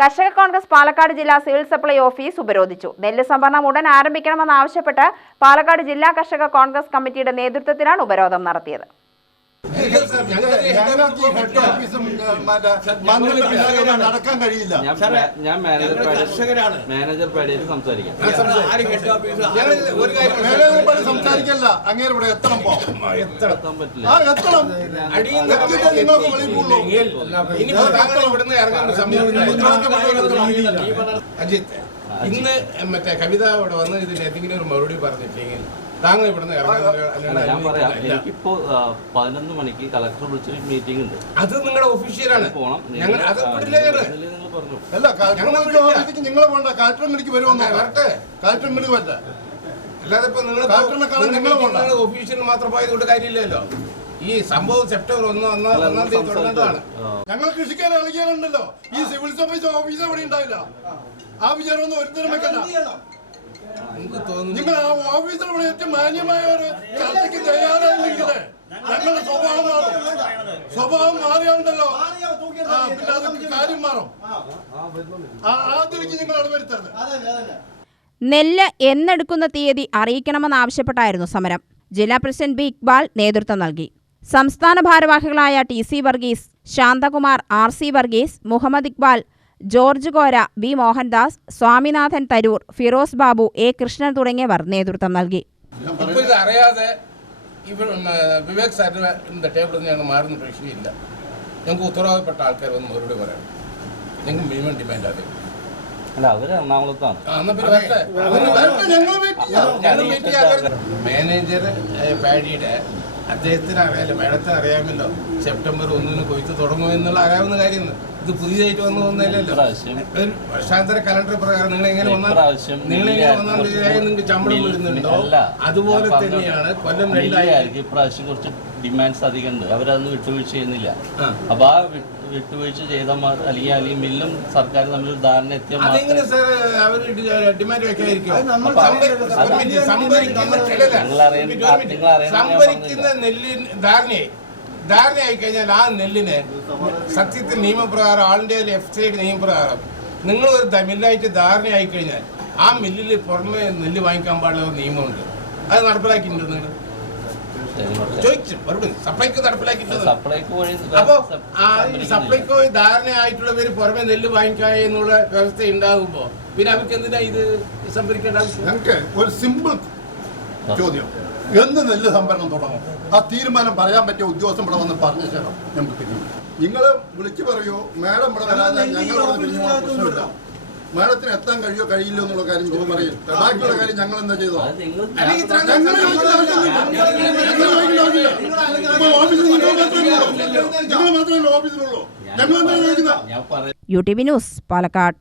കർഷക കോൺഗ്രസ് പാലക്കാട് ജില്ലാ civil supply office ഉപരോധിച്ചു. നെല്ല് സംഭരണം ഉടൻ ആരംഭിക്കണമെന്നാവശ്യപ്പെട്ട് പാലക്കാട് ജില്ലാ കർഷക കോൺഗ്രസ് കമ്മിറ്റിയുടെ നേതൃത്വത്തിലാണ് ഉപരോധം നടത്തിയത്. നടക്കാൻ കഴിയില്ല. ഞാൻ മാനേജർ പേടിയായിട്ട് സംസാരിക്കാം. സംസാരിക്കല്ല, അങ്ങേരെ ഇവിടെ എത്തണം എത്താൻ പറ്റില്ല. അജിത്ത്, ഇന്ന് മറ്റേ കവിത ഇവിടെ വന്ന് ഇതിന് എന്തെങ്കിലും ഒരു മറുപടി പറഞ്ഞിട്ടെങ്കിൽ താങ്കൾ ഇവിടുന്ന് ഞാൻ പറയാം. എനിക്കിപ്പോ 11 മണിക്ക് കളക്ടർ വിളിച്ചൊരു മീറ്റിംഗ് ഉണ്ട്. അത് നിങ്ങളുടെ ഒഫീഷ്യലാണ്. പോണം. ഞങ്ങൾ അത് നിങ്ങൾ പറഞ്ഞു. അല്ല, നിങ്ങളെ വേണ്ട, കളക്ടർ മണിക്ക് വരുമെന്ന് വരട്ടെ. കളക്ടർ മണി വരട്ടെ. അല്ലാതെ ഇപ്പൊ നിങ്ങൾ ഒഫീഷ്യൽ മാത്രം പോയതുകൊണ്ട് കാര്യമില്ലല്ലോ. ഈ സംഭവം സെപ്റ്റംബർ 1 തീയതി തുടങ്ങേണ്ടതാണ്. ഞങ്ങൾ കൃഷിക്കാരെ കളിക്കാനുണ്ടല്ലോ. ഈ സിവിൽ സപ്ലൈസ് ഓഫീസ് അവിടെ ഉണ്ടാവില്ല. ആ വിചാരമൊന്നും ഒരുത്തരം വെക്കണ്ട. നിങ്ങൾ ആ ഓഫീസർ ഇവിടെ ഏറ്റവും മാന്യമായ ഒരു ചർച്ചയ്ക്ക് തയ്യാറായില്ലെങ്കിലേ ഞങ്ങളുടെ സ്വഭാവം മാറിയാണ്ടല്ലോ. പിന്നെ അതൊക്കെ കാര്യം മാറും. ആദ്യം നിങ്ങൾ അടുവരുത്തരുത്. നെല്ല് എന്നെടുക്കുന്ന തീയതി അറിയിക്കണമെന്നാവശ്യപ്പെട്ടായിരുന്നു സമരം. ജില്ലാ പ്രസിഡന്റ് ബി ഇക്ബാൽ നേതൃത്വം നൽകി. സംസ്ഥാന ഭാരവാഹികളായ TC. Varghese, Shanthakumar, RC. Varghese, Muhammad Iqbal, George Kora, B Mohandas, Swaminathan Tharoor, Firoz Babu, A Krishnan തുടങ്ങിയവർ നേതൃത്വം നൽകി. അറിയാതെ വിവേക് സാറിന്റെ ടേബിളിൽ ഞങ്ങൾ മാറുന്ന പ്രശ്നമില്ല. ഞങ്ങൾക്ക് ഉത്തരവാദപ്പെട്ട ആൾക്കാർ വന്ന് മറുപടി പറയാം. ഞങ്ങൾക്ക് മിനിമം ഡിമാൻഡ് അത്. അല്ല, അവര് എറണാകുളത്താണ്. മാനേജർ പാഡിയുടെ അദ്ദേഹത്തിന് അറിയാമല്ലോ, മേഡത്തിന് അറിയാമല്ലോ സെപ്റ്റംബർ 1 കൊയ്ത്ത് തുടങ്ങുമെന്നുള്ള അറിയാവുന്ന കാര്യം. ഇത് പുതിയതായിട്ട് വന്നു പോകുന്നില്ലല്ലോ. വർഷാന്തര കലണ്ടർ പ്രകാരം നിങ്ങൾ എങ്ങനെ നിങ്ങൾക്ക് ശമ്പളം വരുന്നുണ്ടോ അതുപോലെ തന്നെയാണ് കൊല്ലം 2 ഇപ്രാവശ്യം കുറച്ച് ഡിമാൻഡ്സ് അധികം ഉണ്ട്. അവരതൊന്നും വിട്ടുവീഴ്ച ചെയ്യുന്നില്ല. അപ്പൊ ആ വിട്ടുവീഴ്ച ചെയ്ത അല്ലെങ്കിൽ മില്ലും സർക്കാർ തമ്മിൽ ധാരണ എത്തിയ സംഭരിക്കുന്ന നെല്ലിന് ധാരണയായി കഴിഞ്ഞാൽ ആ നെല്ലിന് സത്യത്തിൽ നിയമപ്രകാരം ആൾ ഇന്ത്യ വെബ്സൈറ്റ് നിയമപ്രകാരം നിങ്ങൾ ഒരു മില്ലായിട്ട് ധാരണയായി കഴിഞ്ഞാൽ ആ മില്ലിൽ പുറമെ നെല്ല് വാങ്ങിക്കാൻ പാടുള്ള ഒരു നിയമമുണ്ട്. അത് നടപ്പിലാക്കിയിട്ടുണ്ട്. നിങ്ങൾ ചോദിച്ചു മറുപടി സപ്ലൈക്കോ നടപ്പിലാക്കിയിട്ടുണ്ട്. അപ്പോ സപ്ലൈക്കോ ധാരണയായിട്ടുള്ളവര് പുറമെ നെല്ല് വാങ്ങിക്കുക എന്നുള്ള വ്യവസ്ഥ ഉണ്ടാകുമ്പോ പിന്നെ അവർക്ക് എന്തിനാ ഇത് സംഭരിക്കേണ്ട ആവശ്യം? ഞങ്ങൾക്ക് ഒരു സിമ്പിൾ ചോദ്യം, എന്ത് നെല്ല് സംഭരണം തുടങ്ങും? ആ തീരുമാനം പറയാൻ പറ്റിയ ഉദ്യോഗസ്ഥൻ ഇവിടെ വന്ന് പറഞ്ഞ ശേഷം നമുക്ക് പിരിയും. നിങ്ങൾ വിളിച്ചു പറയൂ, മാഡം ഇവിടെ വരാതെ ഞങ്ങൾ പ്രശ്നമില്ല. മാഡത്തിന് എത്താൻ കഴിയോ കഴിയില്ലോ എന്നുള്ള കാര്യം പറയും. ബാക്കിയുള്ള കാര്യം ഞങ്ങൾ എന്താ ചെയ്തോ? UTV news, Palakkad.